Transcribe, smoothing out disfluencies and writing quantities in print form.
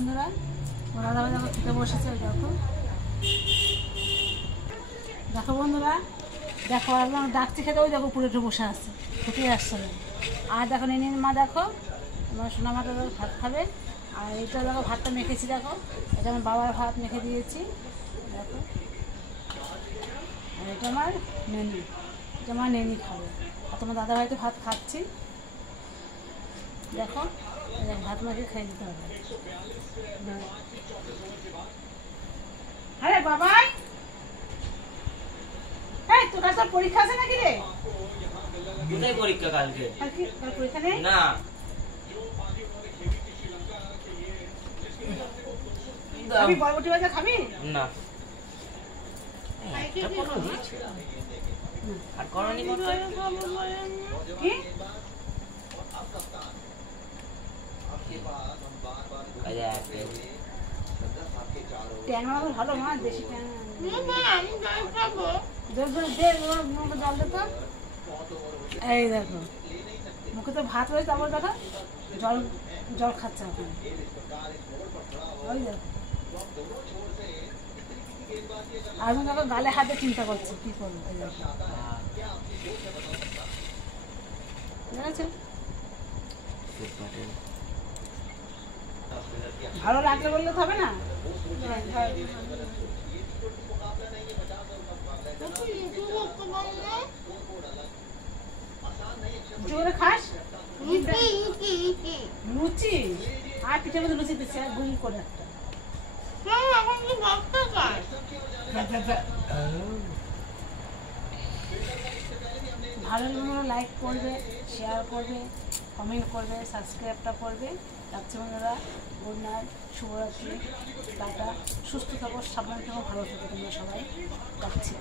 বন্ধুরা, দাদা ভাই দেখো খেতে বসেছে। ওই দেখো দেখো বন্ধুরা, দেখো একদম ডাকছি খেতে। ওই দেখো পুরো একটু বসে আসছে, খেতে আসছে না। আর দেখো নিনির মা, দেখো আমার সোনা মাটা ভাত খাবে। আর এইটা দেখো ভাতটা মেখেছি, দেখো এটা আমার বাবার ভাত মেখে দিয়েছি দেখো। আর এটা আমার নেনি, এটা আমার নেনি খাবে। আর তোমার দাদা ভাই তো ভাত খাচ্ছি দেখো, ভাত মাখিয়ে খেয়ে দিতে হবে। আরে বাবাই, এই তোর কাছে পরীক্ষা আছে নাকি রে? কোথায় পরীক্ষা কালকে? পরীক্ষা নেই না। আমি বরবটি ভাজা খাবি না। আর করনি কি? ট্যাং আমার ভালো মা, দেশি ট্যাং। জল জল দে, মুখে জল দে তো। এই দেখো মুখে তো ভাত রয়েছে, আবার দেখো জল জল খাচ্ছে এখন। ওই দেখো আর দেখো গালে হাতে চিন্তা করছে কি করবো। বুঝেছেন? ভালো লাগলে বললে হবে না। জোরে খাস লুচি আর পিঠের মধ্যে লুচি দিচ্ছে গুলি করে একটা। ভালো লাগলে লাইক করবে, শেয়ার করবে, কমেন্ট করবে, সাবস্ক্রাইবটা করবে। রাখছি বন্ধুরা, গুড নাইট, শুভরাত্রি, টাটা। সুস্থ থাকো, সাবধানে থাকো, ভালো থাকো তোমরা সবাই। রাখছি।